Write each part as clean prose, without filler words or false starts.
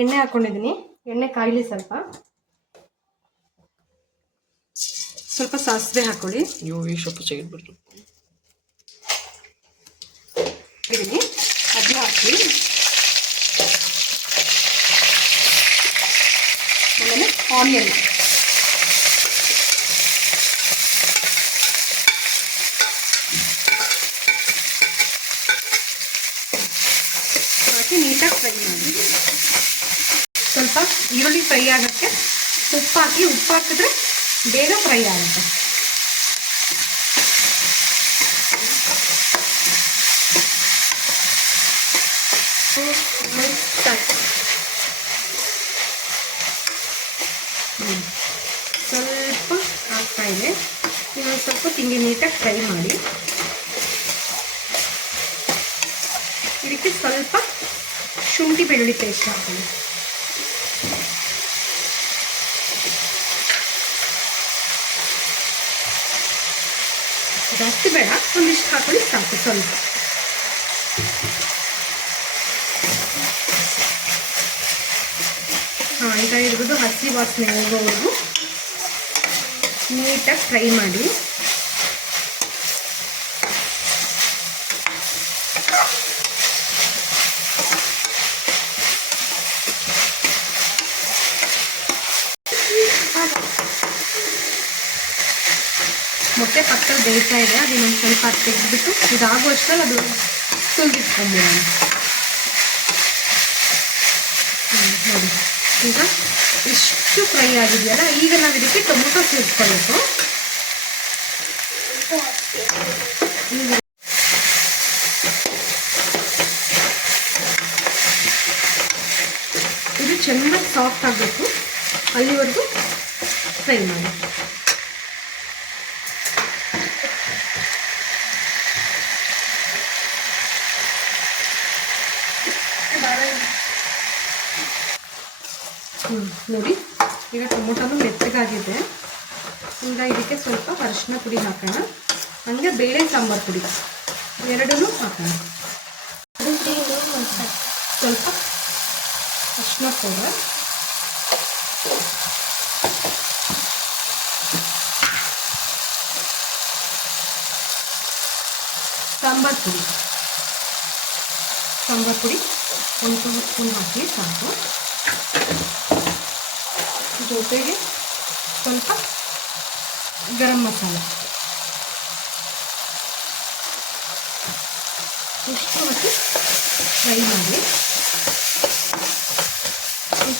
ಎಣ್ಣೆ ಹಾಕ್ಕೊಂಡಿದ್ದೀನಿ. ಎಣ್ಣೆ ಕಾಯಿಲಿ ಸ್ವಲ್ಪ ಸಾಸಿವೆ ಹಾಕೊಳ್ಳಿ. ಸ್ವಲ್ಪ ತೆಗೆದ್ಬಿಟ್ಟು ಅದನ್ನ ಹಾಕಿ ಆಮೇಲೆ ಆನಿಯನ್ ಹಾಕಿ ನೀಟಾಗಿ ಫ್ರೈ ಮಾಡಿ. ಸ್ವಲ್ಪ ಈರುಳ್ಳಿ ಫ್ರೈ ಆಗೋಕ್ಕೆ ಉಪ್ಪು ಹಾಕಿ, ಉಪ್ಪು ಹಾಕಿದ್ರೆ ಬೇಗ ಫ್ರೈ ಆಗುತ್ತೆ. ಸ್ವಲ್ಪ ಆಗ್ತಾ ಇದೆ. ಇನ್ನೊಂದು ಸ್ವಲ್ಪ ತಿಂಗಿ ನೀಟಾಗಿ ಫ್ರೈ ಮಾಡಿ. ಇದಕ್ಕೆ ಸ್ವಲ್ಪ ಶುಂಠಿ ಬೆಳ್ಳುಳ್ಳಿ ಪೇಸ್ಟ್ ಹಾಕೊಳ್ಳಿ. ಜಾಸ್ತಿ ಬೇಡ, ಒಂದಿಷ್ಟು ಹಾಕೊಳ್ಳಿ ಸಾಕು. ಸ್ವಲ್ಪ ಈಗ ಇರ್ಬೋದು ಹಸಿ ವಾಸನೆ ಹೋಗೋವರೆಗೂ ನೀಟಾಗಿ ಫ್ರೈ ಮಾಡಿ. ಮೊಟ್ಟೆ ಪಕ್ಕದಲ್ಲಿ ಬೇಯ್ತಾ ಇದೆ, ಅದು ಇನ್ನೊಂದು ಸ್ವಲ್ಪ ತೆಗೆದುಬಿಟ್ಟು ಇದಾಗುವಷ್ಟರಲ್ಲಿ ಅದು ಸುಲಿದಿಟ್ಕೊಂಡ್ಬಿಡೋಣ. ನೋಡಿ, ಈಗ ಇಷ್ಟು ಫ್ರೈ ಆಗಿದೆಯಲ್ಲ, ಈಗ ನಾವು ಇದಕ್ಕೆ ಟೊಮೊಟೊ ಸೇರಿಸ್ಕೊಳ್ಬೇಕು. ಇದು ಚೆನ್ನಾಗಿ ಸಾಫ್ಟ್ ಆಗಬೇಕು, ಅಲ್ಲಿವರೆಗೂ ಫ್ರೈ ಮಾಡಿ. ನೋಡಿ, ಈಗ ಟೊಮೊಟೊನು ಮೆತ್ತಗಾಗಿದೆ. ಈಗ ಇದಕ್ಕೆ ಸ್ವಲ್ಪ ಅರಿಶಿನ ಪುಡಿ ಹಾಕೋಣ, ಹಂಗೆ ಬೇಳೆ ಸಾಂಬಾರು ಪುಡಿ ಎರಡನ್ನೂ ಹಾಕೋಣ. ಸ್ವಲ್ಪ ಅರಿಶಿನ ಪೌಡರ್, ಸಾಂಬಾರು ಪುಡಿ ಒಂದು ಸ್ಪೂನ್ ಹಾಕಿ ಸಾಕು. ಜೊತೆಗೆ ಸ್ವಲ್ಪ ಗರಂ ಮಸಾಲೆ ಇಷ್ಟು ಹಾಕಿ ಫ್ರೈ ಮಾಡಿ.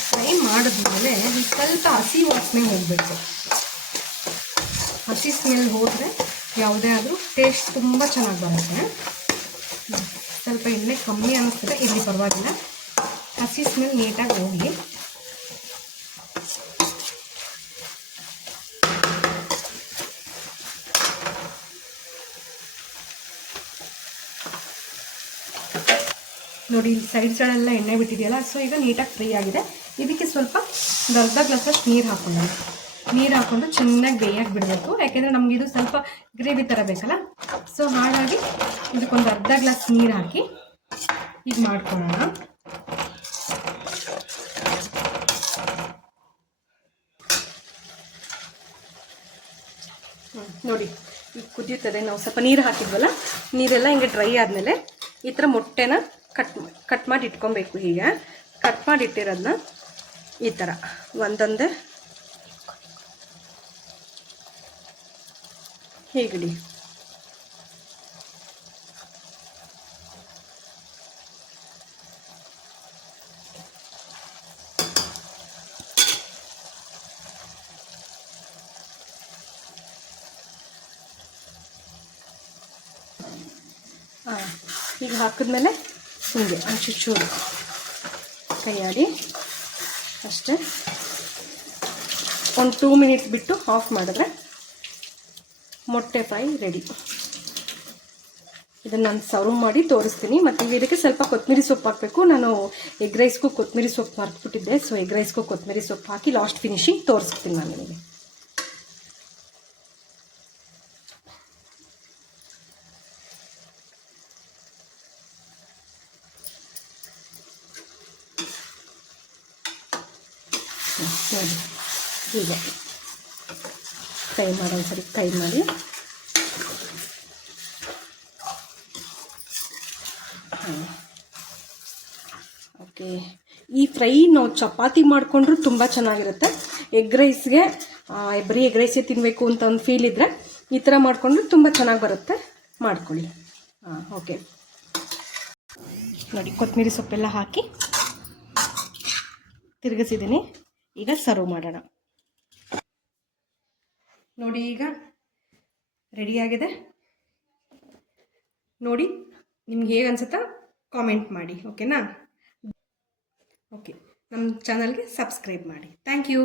ಫ್ರೈ ಮಾಡಿದ್ಮೇಲೆ ಸ್ವಲ್ಪ ಹಸಿ ವಾಸನೆ ಹೋಗಬೇಕು. ಹಸಿ ಸ್ಮೆಲ್ ಹೋದರೆ ಯಾವುದೇ ಆದರೂ ಟೇಸ್ಟ್ ತುಂಬ ಚೆನ್ನಾಗಿ ಬರುತ್ತೆ. ಸ್ವಲ್ಪ ಎಣ್ಣೆ ಕಮ್ಮಿ ಅನ್ನಿಸ್ತದೆ, ಇಲ್ಲಿ ಪರವಾಗಿಲ್ಲ. ಹಸಿ ಸ್ಮೆಲ್ ನೀಟಾಗಿ ಹೋಗಿ ನೋಡಿ, ಸೈಡ್ಸಲ್ಲೆಲ್ಲ ಎಣ್ಣೆ ಬಿಟ್ಟಿದೆಯಲ್ಲ, ಸೊ ಈಗ ನೀಟಾಗಿ ಫ್ರೈ ಆಗಿದೆ. ಇದಕ್ಕೆ ಸ್ವಲ್ಪ ಒಂದು ಅರ್ಧ ಗ್ಲಾಸಷ್ಟು ನೀರು ಹಾಕ್ಕೊಳ್ಳೋಣ. ನೀರು ಹಾಕ್ಕೊಂಡು ಚೆನ್ನಾಗಿ ಬೇಯಕ್ಕೆ ಬಿಡಬೇಕು, ಯಾಕೆಂದರೆ ನಮಗಿದು ಸ್ವಲ್ಪ ಗ್ರೇವಿ ಥರ ಬೇಕಲ್ಲ. ಸೊ ಹಾಗಾಗಿ ಇದಕ್ಕೊಂದು ಅರ್ಧ ಗ್ಲಾಸ್ ನೀರು ಹಾಕಿ ಈಗ ಮಾಡ್ಕೊಳ್ಳೋಣ. ನೋಡಿ, ಈಗ ಕುದಿಯುತ್ತದೆ. ನಾವು ಸ್ವಲ್ಪ ನೀರು ಹಾಕಿದ್ವಲ್ಲ, ನೀರೆಲ್ಲ ಹಿಂಗೆ ಡ್ರೈ ಆದಮೇಲೆ ಈ ಥರ ಮೊಟ್ಟೆನ ಕಟ್ ಮಾಡಿ ಇಟ್ಕೊಬೇಕು. ಹೀಗೆ ಕಟ್ ಮಾಡಿ ಇಟ್ಟಿರೋದನ್ನ ಈ ಥರ ಒಂದೊಂದೇ ಹೀಗಿಡಿ. ಈಗ ಹಾಕಿದ್ಮೇಲೆ ಹಿಂಗೆ ಒಂಚೂರು ಕೈಯಾಡಿ ಅಷ್ಟೇ. ಒಂದು 2 ಮಿನಿಟ್ಸ್ ಬಿಟ್ಟು ಆಫ್ ಮಾಡಿದ್ರೆ ಮೊಟ್ಟೆ ಫ್ರೈ ರೆಡಿ. ಇದನ್ನು ನಾನು ಸರ್ವ್ ಮಾಡಿ ತೋರಿಸ್ತೀನಿ. ಮತ್ತು ಇದಕ್ಕೆ ಸ್ವಲ್ಪ ಕೊತ್ತಂಬರಿ ಸೊಪ್ಪು ಹಾಕಬೇಕು. ನಾನು ಎಗ್ ರೈಸ್ಗೂ ಕೊತ್ತಂಬರಿ ಸೊಪ್ಪು ಮರ್ತ್ಬಿಟ್ಟಿದ್ದೆ. ಸೊ ಎಗ್ ರೈಸ್ಗೂ ಕೊತ್ತಂಬರಿ ಸೊಪ್ಪು ಹಾಕಿ ಲಾಸ್ಟ್ ಫಿನಿಶಿಂಗ್ ತೋರಿಸ್ತೀನಿ ನಾನು ನಿಮಗೆ. ನೋಡಿ ಹೀಗೆ ಫ್ರೈ ಮಾಡಿ ಒಂದ್ಸರಿ ಫ್ರೈ ಮಾಡಿ. ಓಕೆ, ಈ ಫ್ರೈ ನಾವು ಚಪಾತಿ ಮಾಡಿಕೊಂಡ್ರೂ ತುಂಬ ಚೆನ್ನಾಗಿರುತ್ತೆ. ಎಗ್ ರೈಸ್ಗೆ ಬರೀ ಎಗ್ ರೈಸೇ ತಿನ್ನಬೇಕು ಅಂತ ಒಂದು ಫೀಲ್ ಇದ್ದರೆ ಈ ಥರ ಮಾಡಿಕೊಂಡ್ರೆ ತುಂಬ ಚೆನ್ನಾಗಿ ಬರುತ್ತೆ. ಮಾಡ್ಕೊಳ್ಳಿ. ಓಕೆ ನೋಡಿ, ಕೊತ್ತಂಬರಿ ಸೊಪ್ಪೆಲ್ಲ ಹಾಕಿ ತಿರುಗಿಸಿದ್ದೀನಿ. ಈಗ ಸರ್ವ್ ಮಾಡೋಣ. ನೋಡಿ, ಈಗ ರೆಡಿಯಾಗಿದೆ. ನೋಡಿ, ನಿಮ್ಗೆ ಹೇಗೆ ಅನ್ಸುತ್ತಾ ಕಾಮೆಂಟ್ ಮಾಡಿ. ಓಕೆನಾ? ಓಕೆ, ನಮ್ಮ ಚಾನಲ್ಗೆ ಸಬ್ಸ್ಕ್ರೈಬ್ ಮಾಡಿ. Thank you.